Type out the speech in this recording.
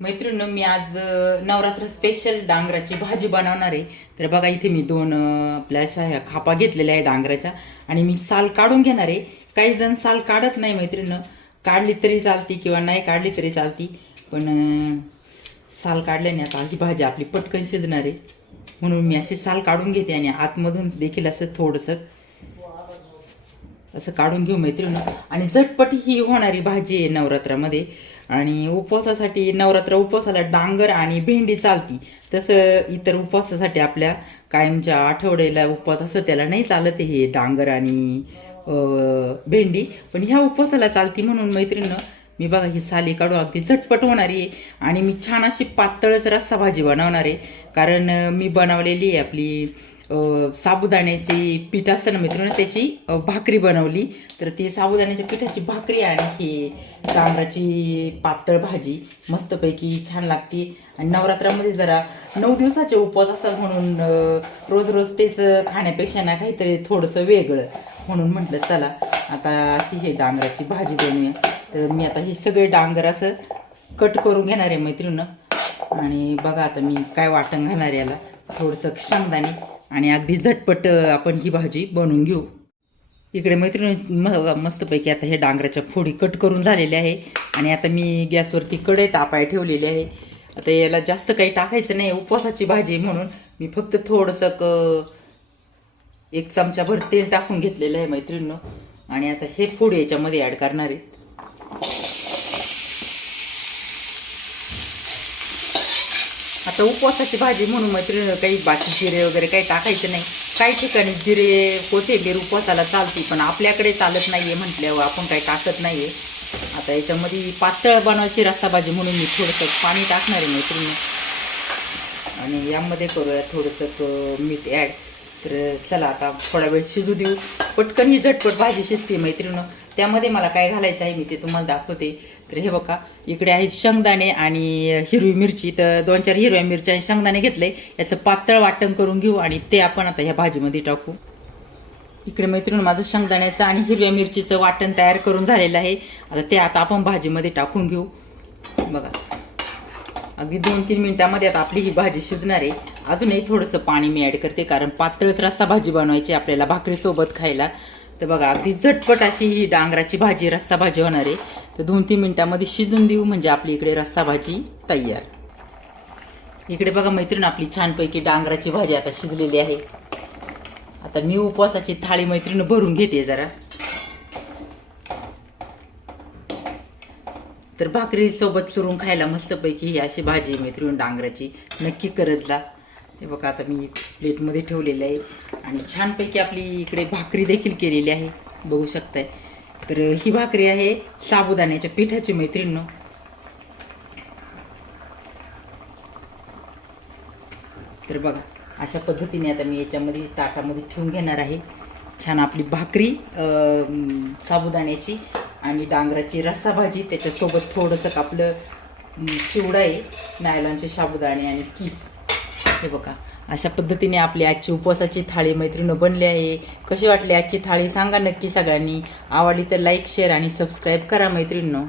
मैत्रिणी मी आज नवरात्र स्पेशल डांगराची भाजी बनवणार आहे. तर बघा इथे मी दोन आपल्या अशा ह्या खापा घेतलेल्या आहे डांगराच्या. आणि मी साल काढून घेणार आहे. काही जण साल काढत नाही मैत्रिणीनं. काढली तरी चालती किंवा नाही काढली तरी चालती. पण साल काढल्याने आता ही भाजी आपली पटकन शिजणार आहे. म्हणून मी अशी साल काढून घेते आणि आतमधून देखील असं थोडंसं असं काढून घेऊ मैत्रिणी आणि झटपट ही होणारी भाजी आहे नवरात्रामध्ये. आणि उपवासासाठी नवरात्र उपवासाला डांगर आणि भेंडी चालती. तसं इतर उपवासासाठी आपल्या कायमच्या आठवड्याला उपवास असं त्याला नाही चालत आहे हे डांगर आणि भेंडी. पण ह्या उपवासाला चालती म्हणून मैत्रिणीनं मी बघा ही साली काढू अगदी झटपट होणारी आहे. आणि मी छान अशी पातळच रस्सा भाजी बनवणार आहे. कारण मी बनवलेली आहे आपली साबुदाण्याची पीठ असतं ना मित्रांनो त्याची भाकरी बनवली. तर ती साबुदाण्याच्या पिठाची भाकरी आणि ही डांगराची पातळ भाजी मस्तपैकी छान लागते. आणि नवरात्रामध्ये जरा नऊ दिवसाचे उपवास असतात म्हणून रोज रोज तेच खाण्यापेक्षा ना काहीतरी थोडंसं वेगळं. म्हणून म्हटलं चला आता अशी हे डांगराची भाजी बनवूया. तर मी आता हे सगळे डांगर असं कट करून घेणार आहे मैत्रिणीनं. आणि बघा आता मी काय वाटण घालणार आहे याला. थोडंसं शेंगदाणे आणि अगदी झटपट आपण ही भाजी बनवून घेऊ. इकडे मैत्रिणी म- मस्तपैकी आता हे डांगराच्या फोडी कट करून झालेल्या आहे. आणि आता मी गॅसवरती कडे तापाय ठेवलेली आहे. आता याला जास्त काही टाकायचं नाही उपवासाची भाजी म्हणून. मी फक्त थोडंसं क एक चमचाभर तेल टाकून घेतलेलं आहे मैत्रिणीनं. आणि आता हे फोड याच्यामध्ये ॲड करणार आहे. आता उपवासाची भाजी म्हणून मैत्रिणी काही बाकी जिरे वगैरे काही टाकायचं नाही. काही ठिकाणी जिरे कोथिंबीर उपवासाला चालते पण आपल्याकडे चालत नाहीये म्हटल्यावर आपण काही टाकत नाहीये. आता याच्यामध्ये पातळ बनवायची रस्ता भाजी म्हणून मी थोडंसं पाणी टाकणार आहे मैत्रिणी. आणि यामध्ये करूया थोडंसं मीठ ॲड तर चला आता थोडा वेळ शिजू देऊ. पटकन ही झटपट भाजी शिजते मैत्रिणी. त्यामध्ये मला काय घालायचं आहे मी ते तुम्हाला दाखवते. तर हे बघा इकडे आहेत शेंगदाणे आणि हिरवी मिरची. तर दोन चार हिरव्या मिरच्या आणि शेंगदाणे घेतले. याचं पातळ वाटण करून घेऊ आणि ते आपण आता ह्या भाजीमध्ये टाकू. इकडे मैत्रिणी माझं शेंगदाण्याचं आणि हिरव्या मिरचीचं वाटण तयार करून झालेलं आहे. आता ते आता आपण भाजीमध्ये टाकून घेऊ. बघा. अगदी दोन तीन मिनिटामध्ये आता आपली ही भाजी शिजणार आहे. अजूनही थोडंसं पाणी मी ॲड करते कारण पातळच रस्सा भाजी बनवायची आहे आपल्याला भाकरीसोबत खायला. तर बघा अगदी झटपट अशी ही डांगराची भाजी रस्सा भाजी होणार आहे. तर दोन तीन मिनटामध्ये शिजून देऊ म्हणजे आपली इकडे रस्सा भाजी तयार. इकडे बघा मैत्रीण आपली छानपैकी डांगराची भाजी आता शिजलेली आहे. आता मी उपवासाची थाळी मैत्रीण भरून घेते जरा. तर भाकरीसोबत चुरून खायला मस्तपैकी ही अशी भाजी मैत्रीण डांगराची. नक्की करत जा. हे बघा आता मी प्लेटमध्ये ठेवलेलं आहे. आणि छानपैकी आपली इकडे भाकरी देखील केलेली आहे. बघू शकताय. तर ही भाकरी आहे साबुदाण्याच्या पिठाची मैत्रीण तर बघा अशा पद्धतीने आता मी याच्यामध्ये ताटामध्ये ठेवून घेणार आहे. छान आपली भाकरी साबुदाण्याची आणि डांगराची रस्सा भाजी त्याच्यासोबत थोडंसं आपलं चिवडा आहे. नायलॉनचे साबुदाणे आणि किस. हे बघा. अशा पद्धतीने आपली आजची उपवासाची थाळी मैत्रिणी बनली आहे. कशी वाटली आजची थाळी सांगा नक्की सगळ्यांनी. आवडली तर लाईक शेअर आणि सबस्क्राईब करा मैत्रिणीनं.